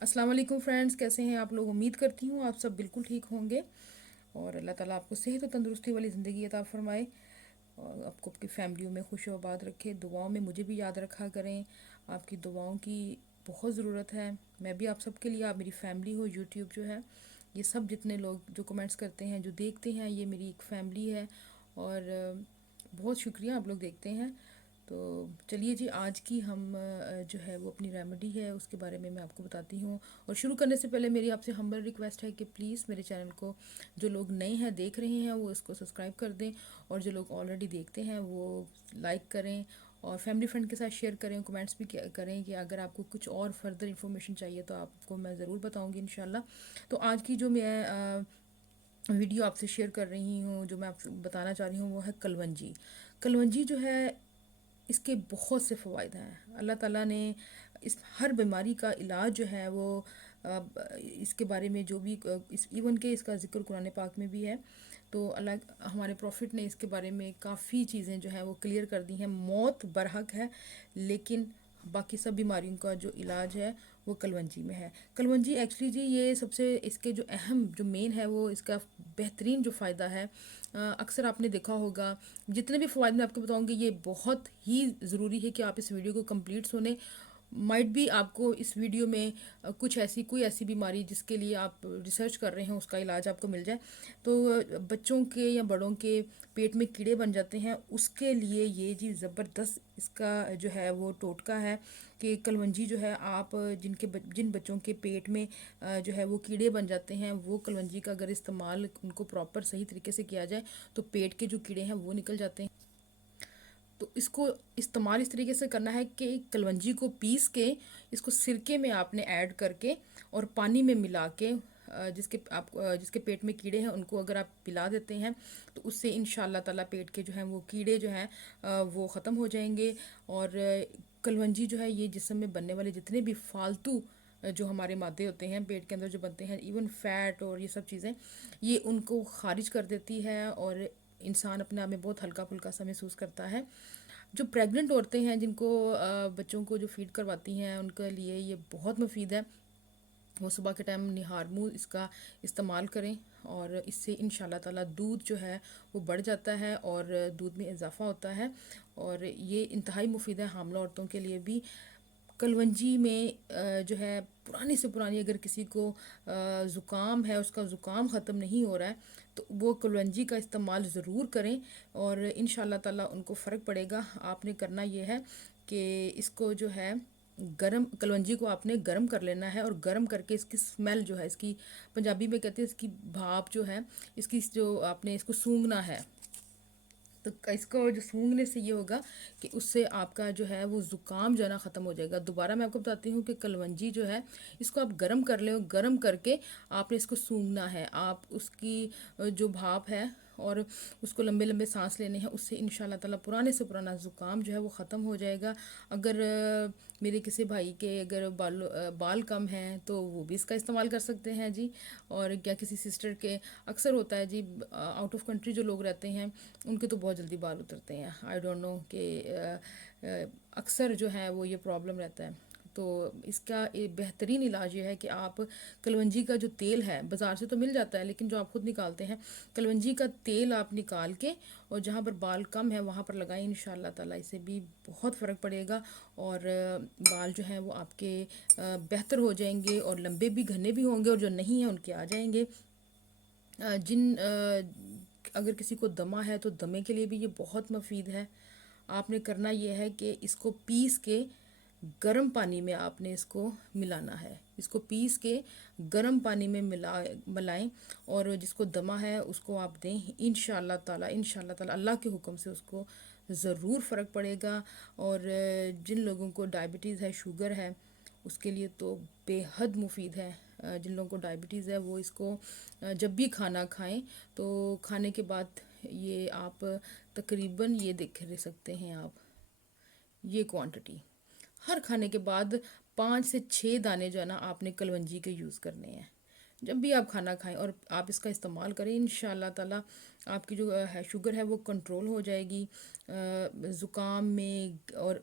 अस्सलाम वालेकुम फ्रेंड्स, कैसे हैं आप लोग। उम्मीद करती हूँ आप सब बिल्कुल ठीक होंगे और अल्लाह ताला आपको सेहत और तंदुरुस्ती वाली ज़िंदगी अता फरमाए और आपको आपकी फैमिलियों में खुश और आबाद रखे। दुआओं में मुझे भी याद रखा करें, आपकी दुआओं की बहुत ज़रूरत है। मैं भी आप सबके लिए, आप मेरी फैमिली हो। यूट्यूब जो है, ये सब जितने लोग जो कमेंट्स करते हैं, जो देखते हैं, ये मेरी एक फ़ैमिली है और बहुत शुक्रिया आप लोग देखते हैं। तो चलिए जी, आज की हम जो है वो अपनी रेमेडी है उसके बारे में मैं आपको बताती हूँ। और शुरू करने से पहले मेरी आपसे हम्बल रिक्वेस्ट है कि प्लीज़ मेरे चैनल को, जो लोग नए हैं देख रहे हैं, वो इसको सब्सक्राइब कर दें और जो लोग ऑलरेडी देखते हैं वो लाइक करें और फैमिली फ्रेंड के साथ शेयर करें। कमेंट्स भी करें कि अगर आपको कुछ और फर्दर इन्फॉर्मेशन चाहिए तो आपको मैं ज़रूर बताऊँगी इंशाल्लाह। तो आज की जो मैं वीडियो आपसे शेयर कर रही हूँ, जो मैं आपसे बताना चाह रही हूँ, वो है कलवंजी। कलवंजी जो है, इसके बहुत से फ़वाइद हैं। अल्लाह ताला ने इस हर बीमारी का इलाज जो है वो इसके बारे में जो भी इस इवन के इसका ज़िक्र कुरान पाक में भी है। तो अल्लाह हमारे प्रॉफिट ने इसके बारे में काफ़ी चीज़ें जो हैं वो क्लियर कर दी हैं। मौत बरहक है, लेकिन बाकी सब बीमारियों का जो इलाज है वो कलवंजी में है। कलवंजी एक्चुअली जी, ये सबसे इसके जो अहम जो मेन है वो इसका बेहतरीन जो फ़ायदा है, अक्सर आपने देखा होगा, जितने भी फ़वाद मैं आपको बताऊंगी ये बहुत ही ज़रूरी है कि आप इस वीडियो को कंप्लीट सुने। माइट भी आपको इस वीडियो में कुछ ऐसी कोई ऐसी बीमारी जिसके लिए आप रिसर्च कर रहे हैं उसका इलाज आपको मिल जाए। तो बच्चों के या बड़ों के पेट में कीड़े बन जाते हैं, उसके लिए ये जी ज़बरदस्त इसका जो है वो टोटका है कि कलवंजी जो है, आप जिन बच्चों के पेट में जो है वो कीड़े बन जाते हैं, वो कलवंजी का अगर इस्तेमाल उनको प्रॉपर सही तरीके से किया जाए तो पेट के जो कीड़े हैं वो निकल जाते हैं। तो इसको इस्तेमाल इस तरीके से करना है कि कलवंजी को पीस के इसको सिरके में आपने ऐड करके और पानी में मिला के जिसके पेट में कीड़े हैं उनको अगर आप पिला देते हैं तो उससे इंशाल्लाह ताला पेट के जो हैं वो कीड़े जो हैं वो ख़त्म हो जाएंगे। और कलवंजी जो है, ये जिस्म में बनने वाले जितने भी फालतू जो हमारे मादे होते हैं पेट के अंदर जो बनते हैं, इवन फैट और ये सब चीज़ें, ये उनको खारिज कर देती है और इंसान अपने आप में बहुत हल्का फुल्का सा महसूस करता है। जो प्रेग्नेंट औरतें हैं जिनको बच्चों को जो फीड करवाती हैं, उनके लिए ये बहुत मुफीद है। वो सुबह के टाइम निहारमू इसका इस्तेमाल करें और इससे इंशाल्लाह ताला दूध जो है वो बढ़ जाता है और दूध में इजाफ़ा होता है और ये इंतहाई मुफीद है हामला औरतों के लिए भी। कलवंजी में जो है, पुरानी से पुरानी अगर किसी को ज़ुकाम है, उसका ज़ुकाम ख़त्म नहीं हो रहा है, तो वो कलवंजी का इस्तेमाल ज़रूर करें और इंशाल्लाह ताला उनको फ़र्क पड़ेगा। आपने करना ये है कि इसको जो है, गरम कलवंजी को आपने गरम कर लेना है और गरम करके इसकी स्मेल जो है, इसकी पंजाबी में कहते हैं इसकी भाप जो है, इसकी जो आपने इसको सूंघना है। तो इसको जो सूंघने से ये होगा कि उससे आपका जो है वो ज़ुकाम जो है ना ख़त्म हो जाएगा। दोबारा मैं आपको बताती हूँ कि कलवंजी जो है, इसको आप गरम कर लें, गरम करके आपने इसको सूंघना है। आप उसकी जो भाप है और उसको लंबे लंबे सांस लेने हैं, उससे इंशाल्लाह ताला पुराने से पुराना ज़ुकाम जो है वो ख़त्म हो जाएगा। अगर मेरे किसी भाई के अगर बाल कम हैं तो वो भी इसका इस्तेमाल कर सकते हैं जी। और क्या किसी सिस्टर के, अक्सर होता है जी, आउट ऑफ कंट्री जो लोग रहते हैं उनके तो बहुत जल्दी बाल उतरते हैं। आई डोंट नो कि अक्सर जो है वो ये प्रॉब्लम रहता है। तो इसका एक बेहतरीन इलाज ये है कि आप कलवंजी का जो तेल है, बाज़ार से तो मिल जाता है लेकिन जो आप खुद निकालते हैं, कलवंजी का तेल आप निकाल के और जहाँ पर बाल कम है वहाँ पर लगाएं। इंशाल्लाह ताला इससे भी बहुत फ़र्क पड़ेगा और बाल जो हैं वो आपके बेहतर हो जाएंगे और लंबे भी घने भी होंगे और जो नहीं हैं उनके आ जाएंगे। अगर किसी को दमा है तो दमे के लिए भी ये बहुत मुफीद है। आपने करना ये है कि इसको पीस के गर्म पानी में आपने इसको मिलाना है। इसको पीस के गर्म पानी में मिलाएं और जिसको दमा है उसको आप दें। इंशाल्लाह ताला अल्लाह के हुक्म से उसको ज़रूर फ़र्क पड़ेगा। और जिन लोगों को डायबिटीज़ है, शुगर है, उसके लिए तो बेहद मुफीद है। जिन लोगों को डायबिटीज़ है वो इसको जब भी खाना खाएं तो खाने के बाद ये आप तकरीबन ये देख सकते हैं आप, ये क्वांटिटी हर खाने के बाद 5 से 6 दाने जो है ना आपने कलवंजी के यूज़ करने हैं जब भी आप खाना खाएं। और आप इसका इस्तेमाल करें, इंशाल्लाह ताला आपकी जो है शुगर है वो कंट्रोल हो जाएगी। ज़ुकाम में और